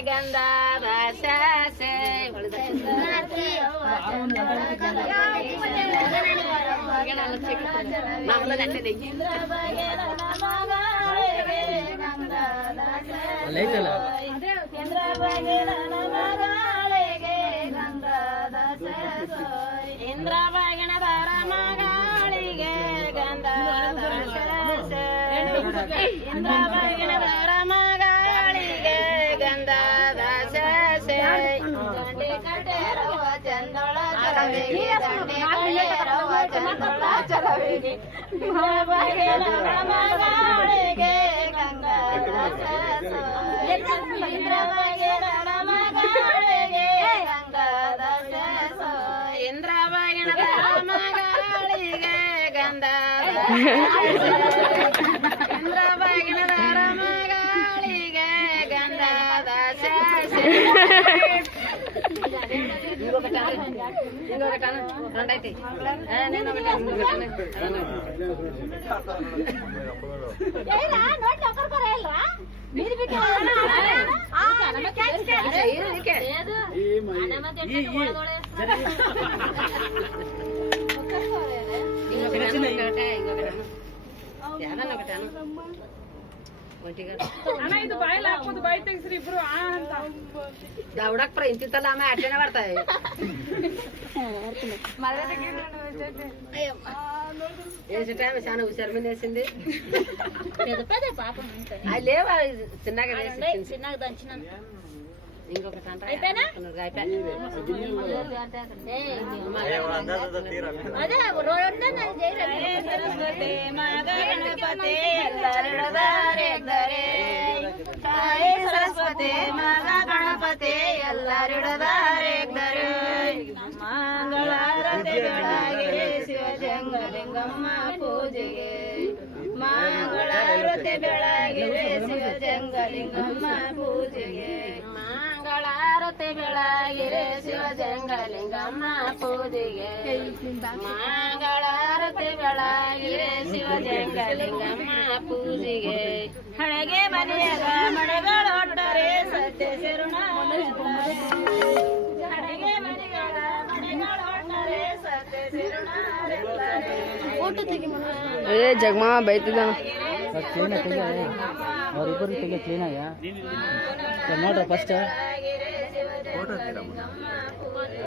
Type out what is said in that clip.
ಗಂಧದ ಶಾಸೆ ಇಂದ್ರ ಬಾಗಿಣದರ ಮಗಳಿಗೆ ಗಂಧದ ಶಾಸೆ ಇಂದ್ರ ಬಾಗಿಣದರ ಮಗಳಿಗೆ ಗಂಧದ ಶಾಸೆ ದಂಡೆ ಕಟ್ಟೆರವ ಚಂದೊಳ ಚಲವಿಗೆ ದಂಡೆ ಕಟ್ಟೆರವ ಚಂದೊಳ ಚಲವಿಗೆ ಇಂದ್ರ ಬಾಗಿಣದರ ಮಗಳಿಗೆ ಗಂಧದ ಶಾಸೆ ಇಂದ್ರ ಬಾಗಿಣದರ ಮಗಳಿಗೆ ಗಂಧದ ಶಾಸೆ ಇಂದ್ರ ಬಾಗಿಣದರ ಮಗಳಿಗೆ ಗಂಧದ ಇಂದ್ರ ಬಾಗಿಣದರ ಮಗಳಿಗೆ ಗಂಧದ ಶಾಸೆ ರಂಡೈತಿ ಇದು ಬಾಯಲ್ಲಿ ಹಾಕೋದು ಬಾಯಿ ತೆಗ್ಸ್ರಿ ಇಬ್ರು ಅಂತ ದೌಡಕ್ ಇಂತಿತ್ತಲ್ಲ ಆಮೇಲೆ ಅಟ್ಟೆನೆ ಬರ್ತಾವೆ వేసే టైం చాలా హుషారు మీద వేసింది అది లేవా చిన్నగా చిన్నగా దంచిన ఇంకొకటి అంటే గణపతి సరస్వತಿ ಮಗ ಗಣಪತಿ ಎಲ್ಲರಿಡದಾರೆಗ್ದರೆ ಮಂಗಳಾರತಿ ಬೆಳಗಿರೆ ಶಿವಜಂಗಲಿಂಗಮ್ಮ ಪೂಜೆಗೆ ಮಂಗಳಾರತಿ ಬೆಳಗಿರೆ ಶಿವಜಂಗಲಿಂಗಮ್ಮ ಪೂಜೆಗೆ ಮಂಗಳಾರತಿ ಬೆಳಗಿರೆ ಶಿವಜಂಗಲಿಂಗಮ್ಮ ಪೂಜೆಗೆ ಮಂಗಳಾರತಿ ಬೆಳಗಿರೆ ಶಿವಜಂಗಲಿಂಗಮ್ಮ ಪೂಜೆಗೆ ಹಣೆಗೆ ಮನೆಯಾಗ ಮಳೆಗಳೊಟ್ಟರೆ ಸತ್ಯ ಶರಣ ಹಣೆಗೆ ಮನೆಗಳ ಮಳೆಗಳೊಟ್ಟರೆ ಸತ್ಯ ಶರಣ ಜಗಮಾ ಬೈತಿದ್ದಾನ ಅವ್ರಿಬ್ಬರು ತೆಗೆ ಕ್ಲೀನ್ ಆಗ್ಯಾ ನೋಡ್ರ ಫಸ್ಟ್